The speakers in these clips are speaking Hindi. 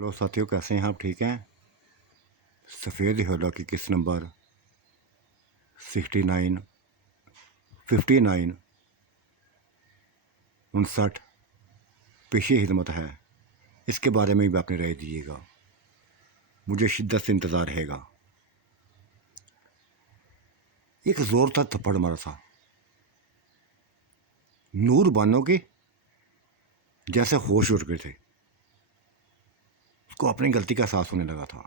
हेलो साथियों, कैसे हैं आप? ठीक हैं? सफ़ेद होला की किस नंबर 69 59 59 पेशी खिदमत है, इसके बारे में भी अपनी राय दीजिएगा। मुझे शिद्दत से इंतज़ार रहेगा। एक ज़ोरदार थप्पड़ मारा था नूर बानो के, जैसे होश उड़ गए थे। उसको अपनी गलती का एहसास होने लगा था।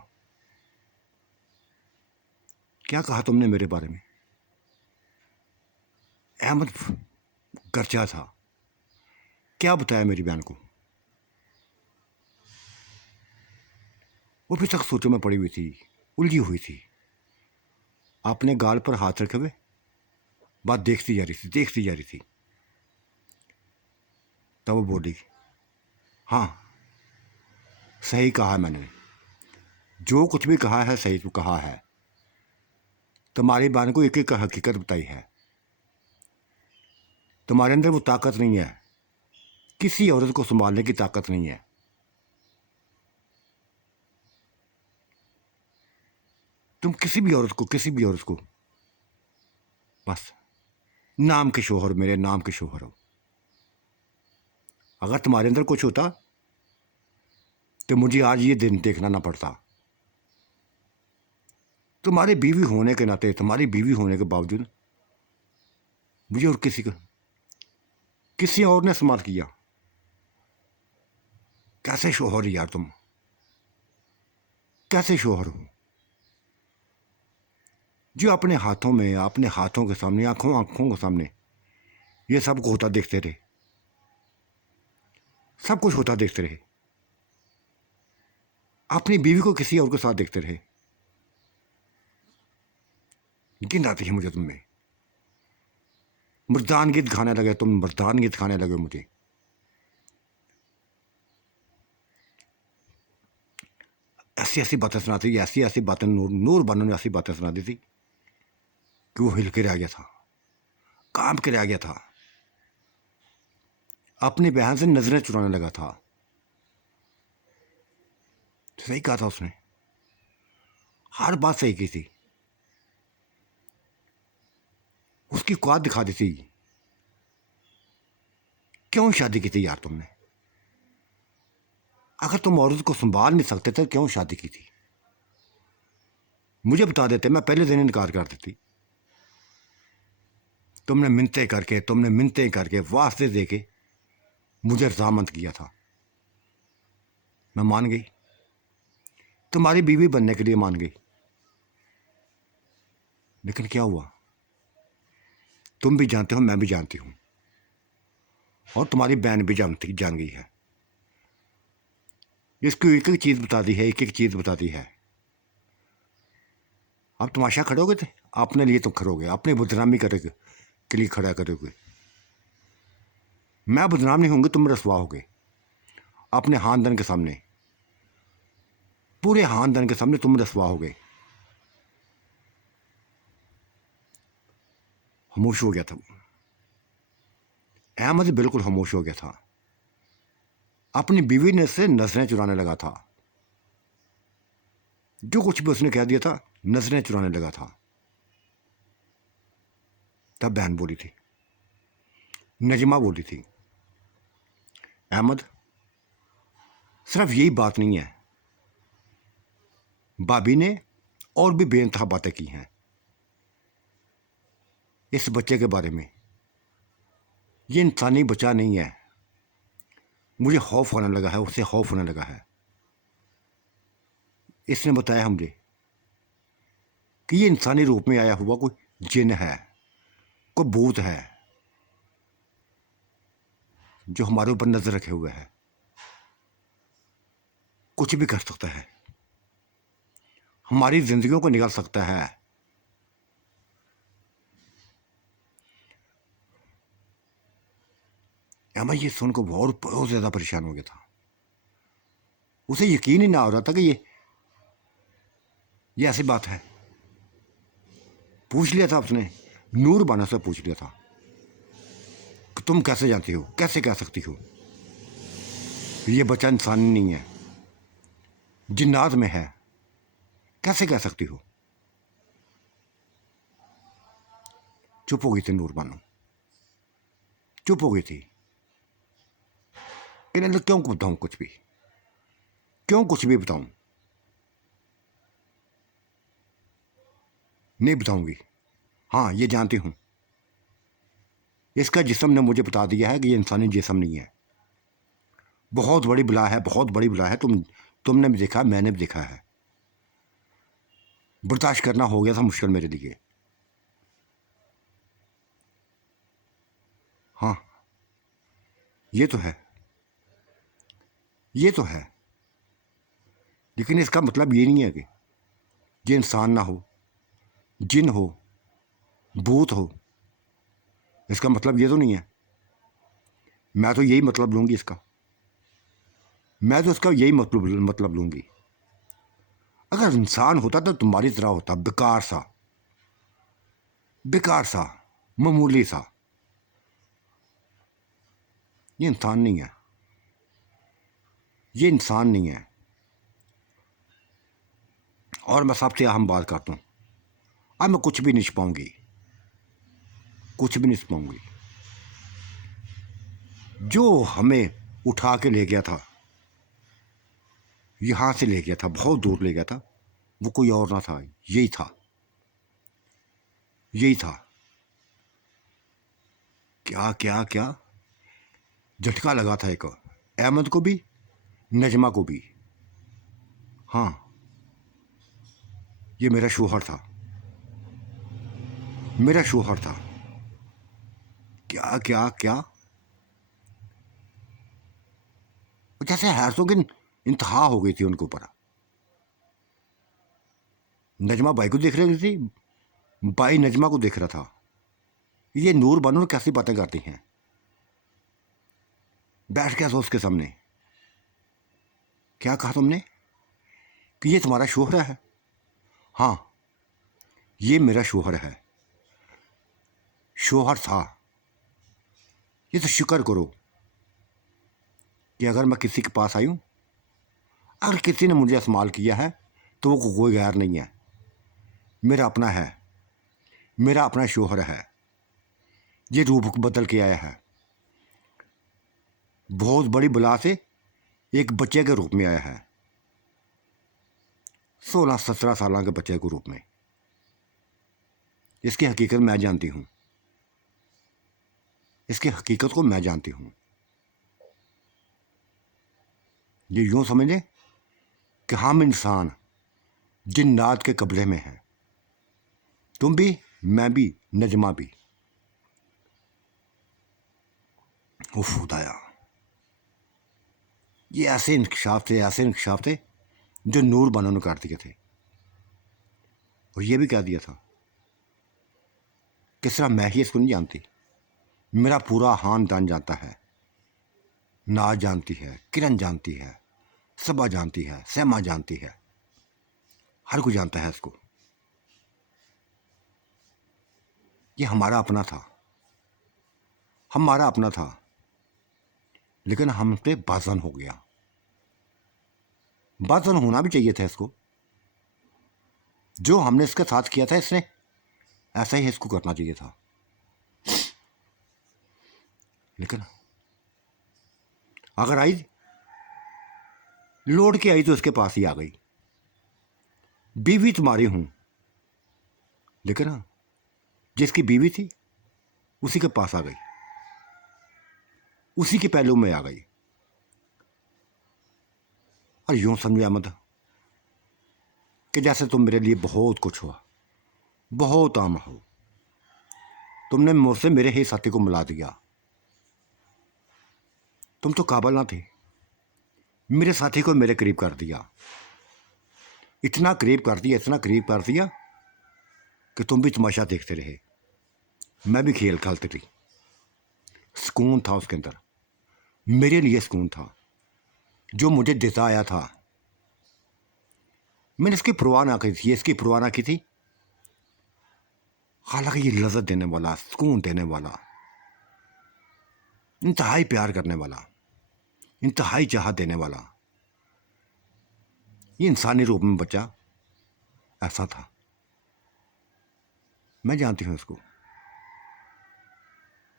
क्या कहा तुमने मेरे बारे में? अहमद गर्चा था। क्या बताया मेरी बहन को? वो भी तक सोचों में पड़ी हुई थी, उलझी हुई थी। आपने गाल पर हाथ रखे हुए बात देखती जा रही थी। तब वो बोली, हाँ सही कहा मैंने, जो कुछ भी कहा है सही तो कहा है। तुम्हारी बहन को एक एक हकीकत बताई है। तुम्हारे अंदर वो ताकत नहीं है, किसी औरत को संभालने की ताकत नहीं है। तुम किसी भी औरत को बस नाम के शोहर, मेरे नाम के शोहर हो। अगर तुम्हारे अंदर कुछ होता तो मुझे आज ये दिन देखना ना पड़ता। तुम्हारी बीवी होने के नाते, तुम्हारी बीवी होने के बावजूद मुझे और किसी और ने इस्तेमाल किया। कैसे शोहर यार तुम, कैसे शोहर हो जो अपने हाथों में, अपने हाथों के सामने, आंखों के सामने ये सब को होता देखते रहे, सब कुछ होता देखते रहे। अपनी बीवी को किसी और के साथ देखते रहे। घिन आती है मुझे तुम में। मर्दानगी दिखाने लगे तुम, मर्दानगी दिखाने लगे मुझे। ऐसी ऐसी बातें सुनाती, ऐसी ऐसी बातें नूर बानो ने ऐसी बातें सुना दी थी कि वो हिल के रह गया था, काम के रह गया था। अपनी बहन से नजरें चुराने लगा था। सही कहा था उसने, हर बात सही की थी। उसकी औकात दिखा दी थी। क्यों शादी की थी यार तुमने? अगर तुम औरत को संभाल नहीं सकते तो क्यों शादी की थी? मुझे बता देते, मैं पहले दिन इनकार कर देती। तुमने मिन्नतें करके वास्ते दे के मुझे रजामंद किया था। मैं मान गई, तुम्हारी बीवी बनने के लिए मान गई। लेकिन क्या हुआ? तुम भी जानते हो, मैं भी जानती हूं, और तुम्हारी बहन भी जान गई है। इसको एक एक चीज़ बता दी है, एक एक चीज़ बता दी है। आप तमाशा खड़ोगे थे, अपने लिए तुम खड़ोगे, अपनी बदनामी करोगे के लिए खड़ा करोगे। मैं बदनाम नहीं होंगे, तुम रसवा होगे अपने खानदान के सामने, पूरे खानदान के सामने तुम रसवा होगे। खामोश हो गया था वो। अहमद बिल्कुल खामोश हो गया था। अपनी बीवी ने से नजरें चुराने लगा था। जो कुछ भी उसने कह दिया था, नजरें चुराने लगा था। तब बहन बोली थी, नजमा बोली थी, अहमद सिर्फ यही बात नहीं है, भाभी ने और भी बेइंतहा बातें की हैं इस बच्चे के बारे में। ये इंसानी बच्चा नहीं है। मुझे खौफ होने लगा है, उससे खौफ होने लगा है। इसने बताया मुझे कि ये इंसानी रूप में आया हुआ कोई जिन है, कोई भूत है जो हमारे ऊपर नजर रखे हुए है। कुछ भी कर सकता है, हमारी जिंदगियों को निकाल सकता है। मैं ये सुनकर बहुत ज़्यादा परेशान हो गया था। उसे यकीन ही ना हो रहा था कि ये ऐसी बात है। पूछ लिया था उसने, नूर बानो से पूछ लिया था कि तुम कैसे जानती हो, कैसे कह सकती हो ये बच्चा इंसान नहीं है? जिन्नात में है, कैसे कह सकती हो? चुप हो गई थी नूर बानो, चुप हो गई थी। इन्हें क्यों बताऊं कुछ भी, क्यों कुछ भी बताऊं? नहीं बताऊंगी। हाँ, ये जानती हूं, इसका जिस्म ने मुझे बता दिया है कि ये इंसानी जिस्म नहीं है। बहुत बड़ी बला है, बहुत बड़ी बला है। तुमने भी देखा, मैंने भी देखा है। बर्दाश्त करना हो गया था मुश्किल मेरे लिए। हाँ, ये तो है, ये तो है, लेकिन इसका मतलब ये नहीं है कि ये इंसान ना हो, जिन हो, भूत हो। इसका मतलब ये तो नहीं है। मैं तो यही मतलब लूंगी इसका, मैं तो इसका यही मतलब लूंगी। अगर इंसान होता तो तुम्हारी तरह होता, बेकार सा, बेकार सा, मामूली सा। ये इंसान नहीं है, ये इंसान नहीं है। और मैं सबसे अहम बात करता हूँ, अब मैं कुछ भी नहीं छुपाऊंगी, कुछ भी नहीं छुपाऊंगी। जो हमें उठा के ले गया था, यहाँ से ले गया था, बहुत दूर ले गया था, वो कोई और ना था, यही था, यही था। क्या क्या क्या झटका लगा था एक, अहमद को भी, नजमा को भी। हाँ, ये मेरा शोहर था, मेरा शोहर था। क्या क्या क्या, जैसे हैरतों की इंतहा हो गई थी उनके ऊपर। नजमा भाई को देख रही थी, भाई नजमा को देख रहा था। ये नूर बनूर कैसी बातें करती हैं, बैठ के उसके सामने। क्या कहा तुमने कि ये तुम्हारा शोहर है? हाँ, ये मेरा शोहर है, शोहर था। ये तो शुक्र करो कि अगर मैं किसी के पास आई हूँ, अगर किसी ने मुझे इस्तेमाल किया है, तो वो कोई गैर नहीं है, मेरा अपना है, मेरा अपना शोहर है। ये रूप बदल के आया है, बहुत बड़ी बला से एक बच्चे के रूप में आया है, 16-17 साल के बच्चे के रूप में। इसकी हकीकत मैं जानती हूँ, इसकी हकीकत को मैं जानती हूँ। ये यूँ समझें कि हम इंसान जिन्नात के कब्जे में हैं, तुम भी, मैं भी, नजमा भी। उफ खुदाया, ये ऐसे इंकशाफ थे, ऐसे इंकशाफ थे जो नूर बानो ने कर दिए थे। और ये भी कह दिया था कि सिर्फ मैं ही इसको नहीं जानती, मेरा पूरा खानदान जानता है। नाज जानती है, किरण जानती है, सबा जानती है, सहमा जानती है, हर कोई जानता है इसको। ये हमारा अपना था, हमारा अपना था, लेकिन हम पे बाज़न हो गया। बाज़न होना भी चाहिए था इसको। जो हमने इसके साथ किया था, इसने ऐसा ही इसको करना चाहिए था। लेकिन अगर आई, लौट के आई तो इसके पास ही आ गई। बीवी तुम्हारी हूं, लेकिन जिसकी बीवी थी उसी के पास आ गई, उसी के पहलू में आ गई। और यूं समझे अहमद कि जैसे तुम मेरे लिए बहुत कुछ हुआ, बहुत आम हो। तुमने मुझसे मेरे ही साथी को मिला दिया। तुम तो काबिल ना थे, मेरे साथी को मेरे करीब कर दिया, इतना करीब कर दिया, इतना करीब कर दिया कि तुम भी तमाशा देखते रहे, मैं भी खेल खेलती थी। सुकून था उसके अंदर, मेरे लिए सुकून था जो मुझे देता आया था। मैंने इसकी परवाह ना की थी, इसकी परवाह ना की थी। हालांकि ये लज़्ज़त देने वाला, सुकून देने वाला, इंतहाई प्यार करने वाला, इंतहाई चाहत देने वाला, ये इंसानी रूप में बच्चा ऐसा था। मैं जानती हूँ इसको,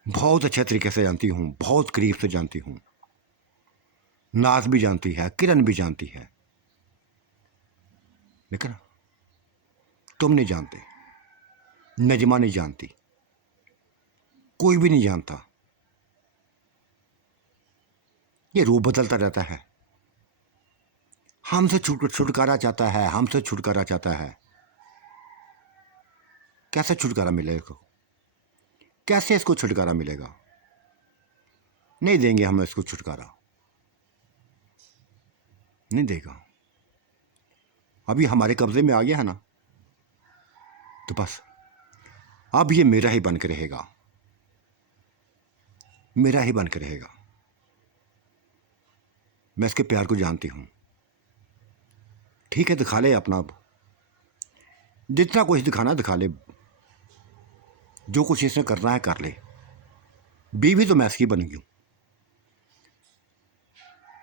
बहुत अच्छे तरीके से जानती हूँ, बहुत करीब से जानती हूँ। नाज भी जानती है, किरण भी जानती है, लेकिन तुम नहीं जानते, नजमा नहीं जानती, कोई भी नहीं जानता। ये रूप बदलता रहता है, हमसे छुटकारा चाहता है, हमसे छुटकारा चाहता है। कैसे छुटकारा मिलेगा इसको? कैसे इसको छुटकारा मिलेगा? नहीं देंगे हम इसको छुटकारा, नहीं देगा। अभी हमारे कब्जे में आ गया है ना, तो बस अब ये मेरा ही बन के रहेगा, मेरा ही बन के रहेगा। मैं इसके प्यार को जानती हूँ। ठीक है, दिखा ले अपना, अब जितना कुछ दिखाना दिखा ले, जो कुछ इसने करना है कर ले। बीवी तो मैं इसकी बनूंगी,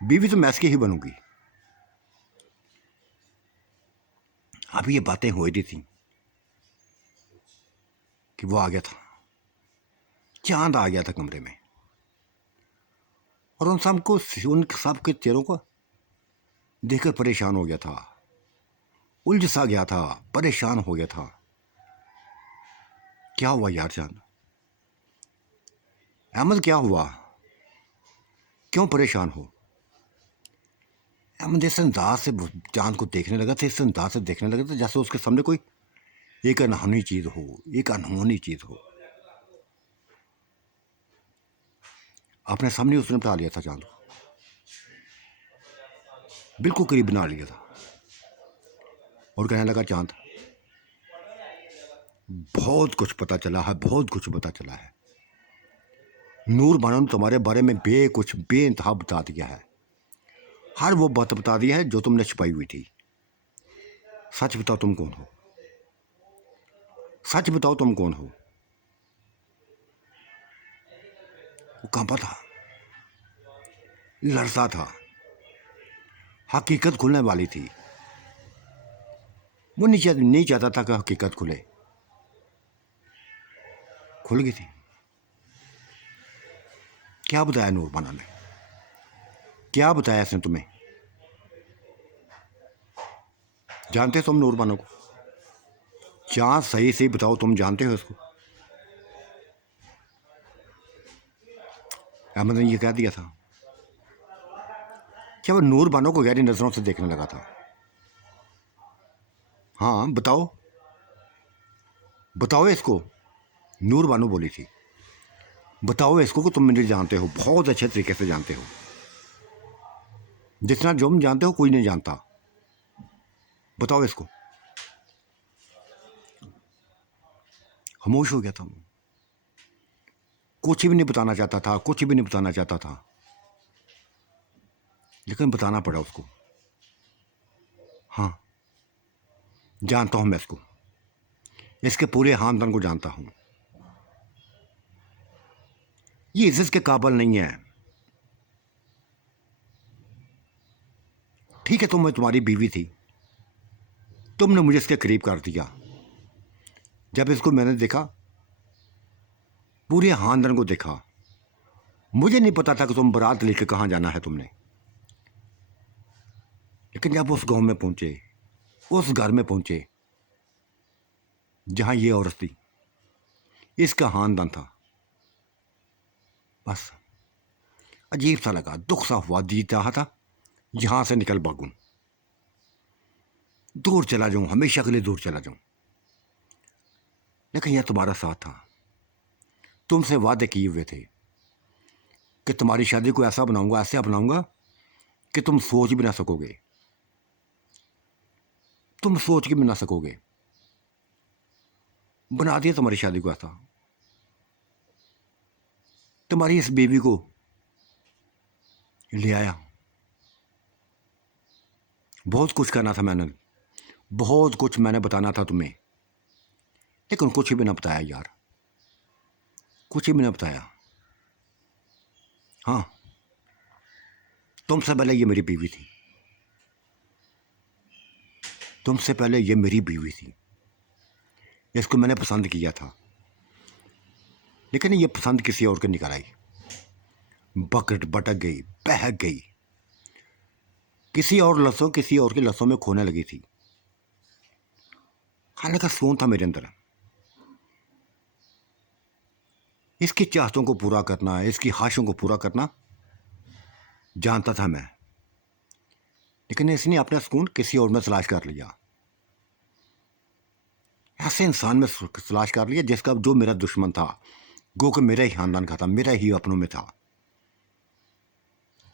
बीवी तो मैं इसकी ही बनूंगी। अभी ये बातें हो रही थी कि वो आ गया था, चांद आ गया था कमरे में, और उन सबके चेहरों को देखकर परेशान हो गया था, उलझ सा गया था, परेशान हो गया था। क्या हुआ यार चांद? अहमद क्या हुआ? क्यों परेशान हो? अहमद इस अंदाज से चांद को देखने लगा था, इस अंदाज से देखने लगा था जैसे उसके सामने कोई एक अनहोनी चीज हो, एक अनहोनी चीज हो। अपने सामने उसने बिठा लिया था चांद को, बिल्कुल करीब बना लिया था, और कहने लगा चांद, बहुत कुछ पता चला है, बहुत कुछ पता चला है। नूर बानो ने तुम्हारे बारे में कुछ बेइंतहा बता दिया है, हर वो बात बता दी है जो तुमने छुपाई हुई थी। सच बताओ तुम कौन हो, सच बताओ तुम कौन हो। वो कांपा था, लड़ता था, हकीकत खुलने वाली थी। वो नहीं चाहता था कि हकीकत खुले, खुल गई थी। क्या बताया नूर बानो ने, क्या बताया इसने तुम्हें? जानते हो तुम नूर बानो को? चांद सही से बताओ, तुम जानते हो इसको? अहमद ने ये कह दिया था। क्या वो नूर बानो को गहरी नजरों से देखने लगा था? हाँ बताओ, बताओ इसको। नूर बानो बोली थी, बताओ इसको कि तुम मुझे जानते हो, बहुत अच्छे तरीके से जानते हो, जितना जो जानते हो कोई नहीं जानता। बताओ इसको। खामोश हो गया था, कुछ भी नहीं बताना चाहता था, कुछ भी नहीं बताना चाहता था, लेकिन बताना पड़ा उसको। हाँ, जानता हूं मैं इसको, इसके पूरे खानदान को जानता हूं। ये इज्जत के काबिल नहीं है। ठीक है, तो मैं तुम्हारी बीवी थी, तुमने मुझे इसके करीब कर दिया। जब इसको मैंने देखा, पूरे खानदान को देखा, मुझे नहीं पता था कि तुम बारात लेके कहाँ जाना है तुमने। लेकिन जब उस गांव में पहुंचे, उस घर में पहुंचे जहां ये औरत थी, इसका खानदान था, बस अजीब सा लगा, दुख सा हुआ, जी चाहा था यहां से निकल भागूं, दूर चला जाऊं, हमेशा के लिए दूर चला जाऊं। लेकिन यह तुम्हारा साथ था, तुमसे वादे किए हुए थे कि तुम्हारी शादी को ऐसा बनाऊंगा, ऐसा बनाऊंगा कि तुम सोच भी ना सकोगे, तुम सोच के भी ना सकोगे। बना दिया तुम्हारी शादी को ऐसा। तुम्हारी इस बेबी को ले आया, बहुत कुछ करना था मैंने, बहुत कुछ मैंने बताना था तुम्हें, लेकिन कुछ भी ना बताया यार, कुछ भी ना बताया। हाँ, तुमसे पहले ये मेरी बीवी थी, तुमसे पहले ये मेरी बीवी थी, इसको मैंने पसंद किया था, लेकिन ये पसंद किसी और को निकल आई, बकट भटक गई, बहक गई, किसी और की लसों में खोने लगी थी। खाने का सुकून था मेरे अंदर। इसकी चाहतों को पूरा करना, इसकी ख्वाहिशों को पूरा करना जानता था मैं, लेकिन इसने अपना सुकून किसी और में तलाश कर लिया। ऐसे इंसान में तलाश कर लिया जिसका जो मेरा दुश्मन था, गो कि मेरा ही खानदान का था, मेरा ही अपनों में था।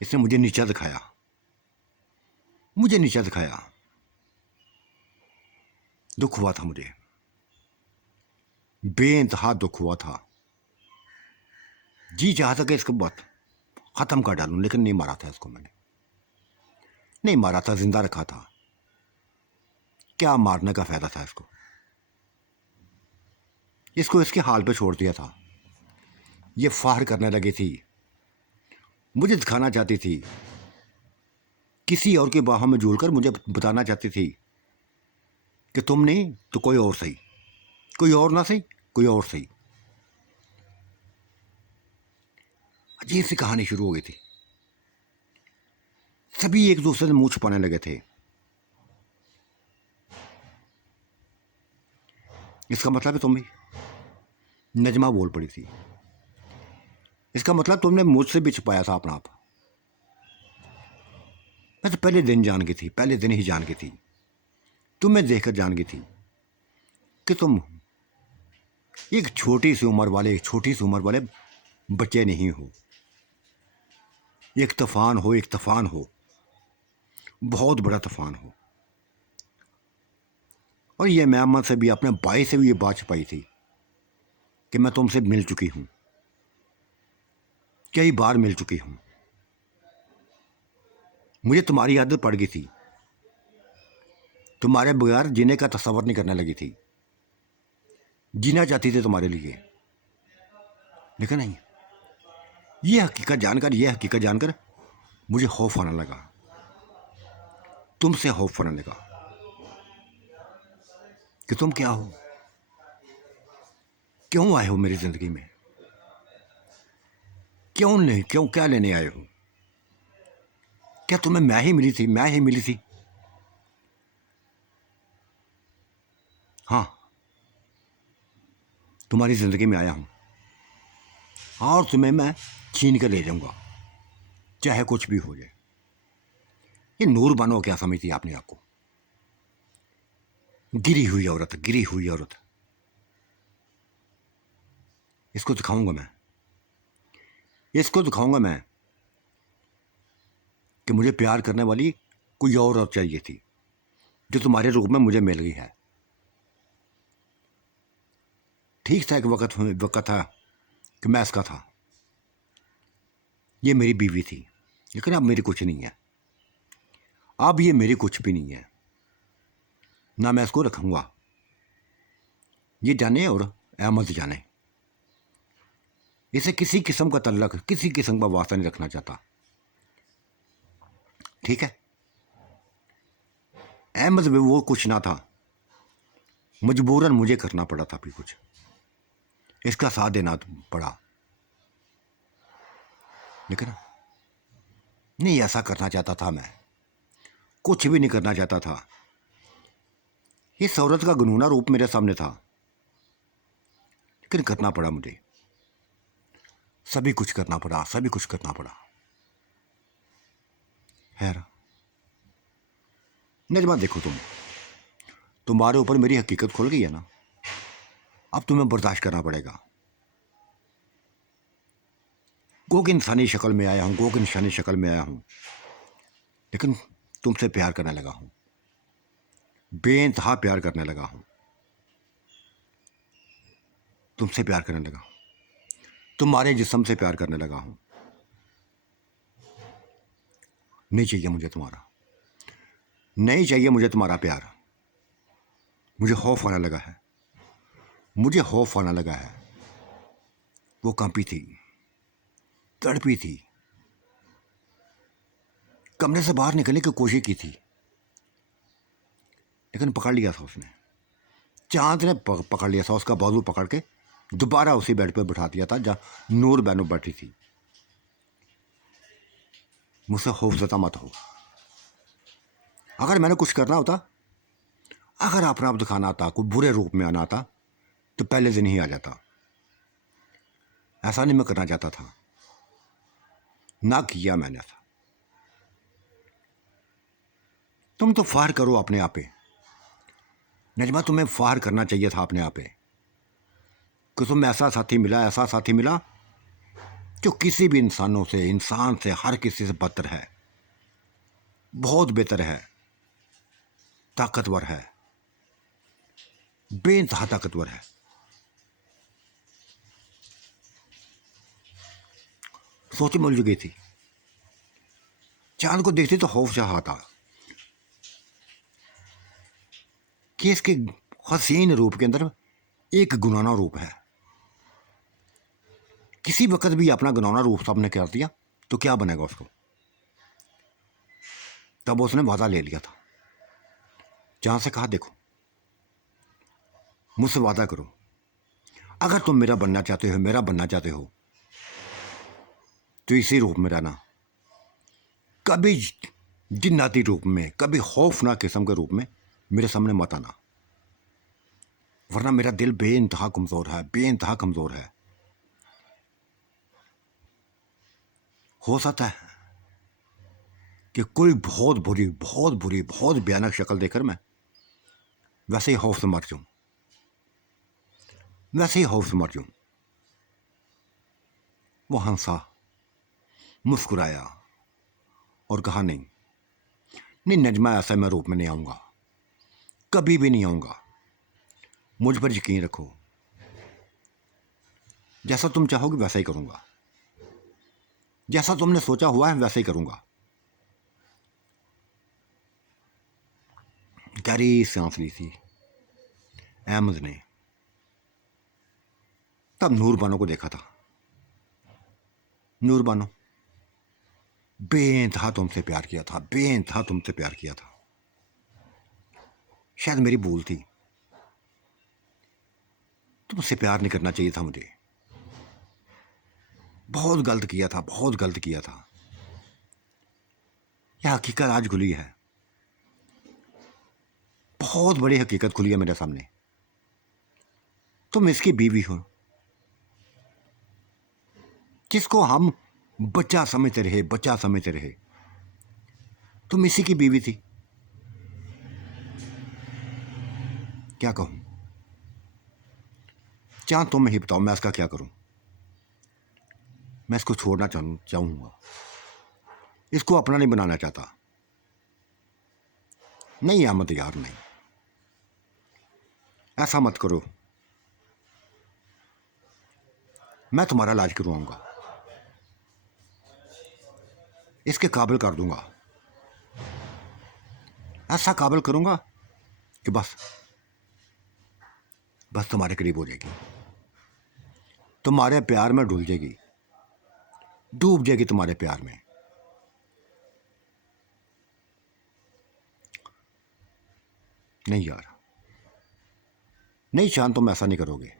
इसने मुझे नीचा दिखाया, मुझे नीचा दिखाया। दुख हुआ था मुझे, बेइंतहा दुख हुआ था। जी चाहता कि इसको बात ख़त्म कर डालूं, लेकिन नहीं मारा था इसको मैंने, नहीं मारा था, जिंदा रखा था। क्या मारने का फ़ायदा था इसको, इसको इसके हाल पे छोड़ दिया था। ये फाहर करने लगी थी, मुझे दिखाना चाहती थी, किसी और की बाहों में झूलकर मुझे बताना चाहती थी कि तुम नहीं तो कोई और सही, कोई और ना सही, कोई और सही। अजीब सी कहानी शुरू हो गई थी। सभी एक दूसरे से मुंह छुपाने लगे थे। इसका मतलब है तुम भी, नजमा बोल पड़ी थी, इसका मतलब तुमने मुझसे भी छुपाया था अपना आप। मैं तो पहले दिन जान गई थी, पहले दिन ही जान गई थी, तुम्हें देखकर जान गई थी कि तुम एक छोटी सी उम्र वाले बच्चे नहीं हो। एक तूफान हो, एक तूफान हो, बहुत बड़ा तूफान हो। और ये मैं अम्मा से भी, अपने भाई से भी ये बात छुपाई थी कि मैं तुमसे मिल चुकी हूँ, कई बार मिल चुकी हूँ। मुझे तुम्हारी आदत पड़ गई थी, तुम्हारे बगैर जीने का तस्वर नहीं करने लगी थी, जीना चाहती थी तुम्हारे लिए, लेकिन नहीं। ये हकीकत जानकर मुझे खौफ आने लगा, तुमसे खौफ आने लगा कि तुम क्या हो, क्यों आए हो मेरी ज़िंदगी में, क्यों नहीं, क्यों क्या लेने आए हो। क्या तुम्हें मैं ही मिली थी, मैं ही मिली थी। हाँ, तुम्हारी ज़िंदगी में आया हूँ और तुम्हें मैं छीन कर ले जाऊँगा, चाहे कुछ भी हो जाए। ये नूर बानो क्या समझती है आपने आपको, गिरी हुई औरत, गिरी हुई औरत। इसको दिखाऊंगा मैं, इसको दिखाऊंगा मैं कि मुझे प्यार करने वाली कोई और चाहिए थी, जो तुम्हारे रूप में मुझे मिल गई है। ठीक था, एक वक्त था कि मैं इसका था, ये मेरी बीवी थी, लेकिन अब मेरी कुछ नहीं है, अब ये मेरी कुछ भी नहीं है, ना मैं इसको रखूँगा। ये जाने और अहमद जाने, इसे किसी किस्म का तल्लक, किसी किस्म का वास्ता नहीं रखना चाहता। ठीक है, अहमद में वो कुछ ना था, मजबूरन मुझे करना पड़ा था भी कुछ, इसका साथ देना पड़ा, लेकिन नहीं ऐसा करना चाहता था मैं, कुछ भी नहीं करना चाहता था। इस औरत का गनूना रूप मेरे सामने था, लेकिन करना पड़ा मुझे, सभी कुछ करना पड़ा, सभी कुछ करना पड़ा। खैर नजमा, देखो तुम्हारे ऊपर मेरी हकीकत खुल गई है ना, अब तुम्हें बर्दाश्त करना पड़ेगा। गोग इंसानी शक्ल में आया हूँ, गोग इंसानी शक्ल में आया हूँ, लेकिन तुमसे प्यार करने लगा हूँ, बेइंतहा प्यार करने लगा हूँ, तुमसे प्यार करने लगा हूँ, तुम्हारे जिस्म से प्यार करने लगा हूँ। नहीं चाहिए मुझे तुम्हारा, नहीं चाहिए मुझे तुम्हारा प्यार। मुझे खौफ आने लगा है, मुझे खौफ आने लगा है। वो कांपी थी, तड़पी थी, कमरे से बाहर निकलने की कोशिश की थी, लेकिन पकड़ लिया था उसने। चांद ने पकड़ लिया था उसका बाजू पकड़ के, दोबारा उसी बेड पर बिठा दिया था जहाँ नूर बहनों बैठी थी। मुझसे खौफजदा मत हो। अगर मैंने कुछ करना होता, अगर अपना आप दिखाना आता, कोई बुरे रूप में आना आता, तो पहले दिन ही आ जाता। ऐसा नहीं मैं करना चाहता था, ना किया मैंने ऐसा। तुम तो फार करो अपने आप पे नजमा, तुम्हें फार करना चाहिए था अपने आप पे कि तुम्हें ऐसा साथी मिला, ऐसा साथी मिला जो किसी भी इंसान से हर किसी से बदतर है, बहुत बेहतर है, ताकतवर है, बेइंतहा ताकतवर है। सोच में उलझ गई थी। चांद को देखती तो खौफ चाहा था कि इसके हसीन रूप के अंदर एक गुनाना रूप है। किसी वक्त भी अपना गुनाना रूप सामने कर दिया तो क्या बनेगा उसको। तब उसने वादा ले लिया था। चांद से कहा, देखो मुझसे वादा करो, अगर तुम मेरा बनना चाहते हो, मेरा बनना चाहते हो, तो इसी रूप में रहना, कभी जिन्नाती रूप में, कभी खौफनाक किस्म के रूप में मेरे सामने मत आना, वरना मेरा दिल बेइंतहा कमज़ोर है, बेइंतहा कमज़ोर है। हो सकता है कि कोई बहुत बुरी, बहुत बुरी, बहुत भयानक शक्ल देखकर मैं वैसे ही खौफ से मर जाऊं, वैसे ही खौफ से मर जाऊं। वो हंसा, मुस्कुराया और कहा, नहीं नहीं नजमा, ऐसा मैं रूप में नहीं आऊँगा, कभी भी नहीं आऊँगा। मुझ पर यकीन रखो, जैसा तुम चाहोगे वैसा ही करूँगा, जैसा तुमने सोचा हुआ है वैसा ही करूँगा। गहरी सांस ली थी अहमद ने। तब नूर बानो को देखा था। नूर बानो, बेइंतहा तुमसे प्यार किया था, बेइंतहा तुमसे प्यार किया था। शायद मेरी भूल थी, तुमसे प्यार नहीं करना चाहिए था मुझे। बहुत गलत किया था, बहुत गलत किया था। यह हकीकत आज खुली है, बहुत बड़ी हकीकत खुली है मेरे सामने। तुम इसकी बीवी हो, जिसको हम बच्चा समझते रहे, बच्चा समझते रहे, तुम इसी की बीवी थी। क्या कहूं चांद, तुम ही बताओ मैं इसका क्या करूं। मैं इसको छोड़ना चाहूंगा, इसको अपना नहीं बनाना चाहता। नहीं अहमद यार, नहीं, ऐसा मत करो। मैं तुम्हारा इलाज करवाऊंगा, इसके काबिल कर दूंगा, ऐसा काबिल करूंगा कि बस बस तुम्हारे करीब हो जाएगी, तुम्हारे प्यार में डूब जाएगी, डूब जाएगी तुम्हारे प्यार में। नहीं यार, नहीं शान, तुम ऐसा नहीं करोगे,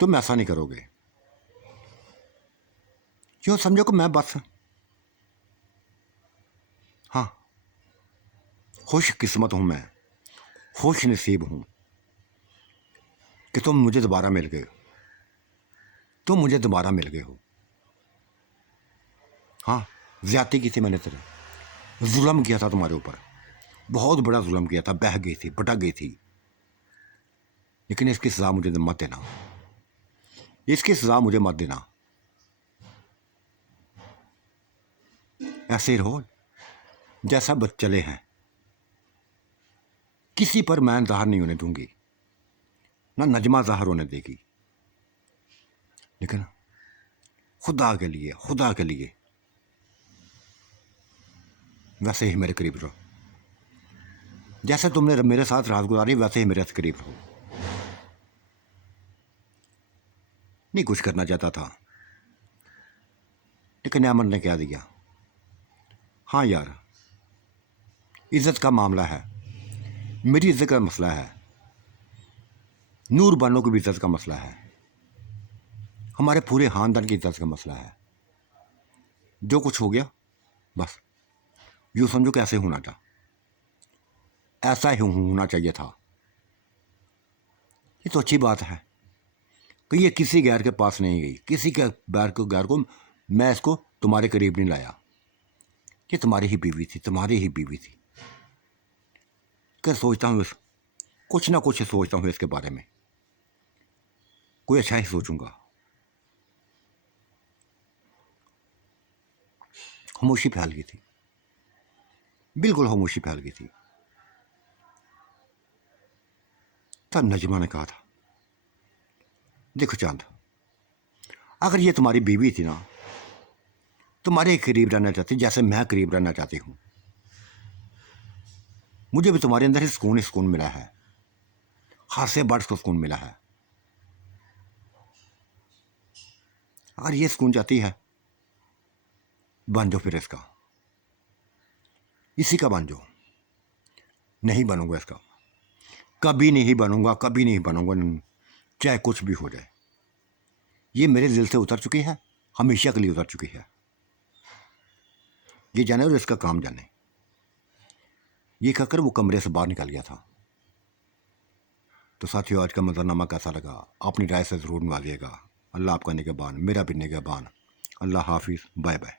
तुम ऐसा नहीं करोगे। क्यों समझो कि मैं बस, हाँ, खुश किस्मत हूं मैं, खुश नसीब हूं कि तुम मुझे दोबारा मिल गए, तुम मुझे दोबारा मिल गए हो। हाँ, ज्यादती की थी मैंने तेरे, जुल्म किया था तुम्हारे ऊपर, बहुत बड़ा जुल्म किया था, बह गई थी, भटक गई थी, लेकिन इसकी सजा मुझे मत देना, इसकी सजा मुझे मत देना। ऐसे रहो जैसा चले हैं, किसी पर मैं ज़ाहिर नहीं होने दूंगी, ना नजमा ज़ाहिर होने देगी, लेकिन खुदा के लिए, खुदा के लिए वैसे ही मेरे करीब रहो, जैसे तुमने मेरे साथ रात गुजारी वैसे ही मेरे से करीब रहो। नहीं कुछ करना चाहता था, लेकिन अमन ने क्या दिया। हाँ यार, इज्जत का मामला है, मेरी इज्जत का मसला है, नूर बानो की भी इज्जत का मसला है, हमारे पूरे ख़ानदान की इज्जत का मसला है। जो कुछ हो गया बस यूँ समझो कि ऐसे होना था, ऐसा ही होना चाहिए था। ये तो अच्छी बात है कि ये किसी गैर के पास नहीं गई, किसी के गैर को मैं इसको तुम्हारे करीब नहीं लाया। ये तुम्हारी ही बीवी थी, तुम्हारी ही बीवी थी। क्या सोचता हूँ, कुछ ना कुछ सोचता हूँ इसके बारे में, कोई अच्छा ही सोचूंगा। खामोशी फैल गई थी, बिल्कुल खामोशी फैल गई थी। तब नजमा ने कहा था, देखो चांद, अगर ये तुम्हारी बीवी थी ना, तुम्हारे करीब रहना चाहती जैसे मैं करीब रहना चाहती हूँ। मुझे भी तुम्हारे अंदर ही सुकून मिला है, हाथ से बढ़ कर सुकून मिला है। अगर ये सुकून चाहती है, बन जाओ फिर इसका, इसी का बन जाओ। नहीं बनूंगा इसका, कभी नहीं बनूंगा, कभी नहीं बनूंगा, चाहे कुछ भी हो जाए। ये मेरे दिल से उतर चुकी है, हमेशा के लिए उतर चुकी है। ये जाने और इसका काम जाने। ये कहकर वो कमरे से बाहर निकल गया था। तो साथियों, आज का मंजरनामा कैसा लगा अपनी राय से ज़रूर नवाजिएगा। अल्लाह आपका निगहबान, मेरा भी निगहबान। अल्लाह हाफिज़, बाय बाय।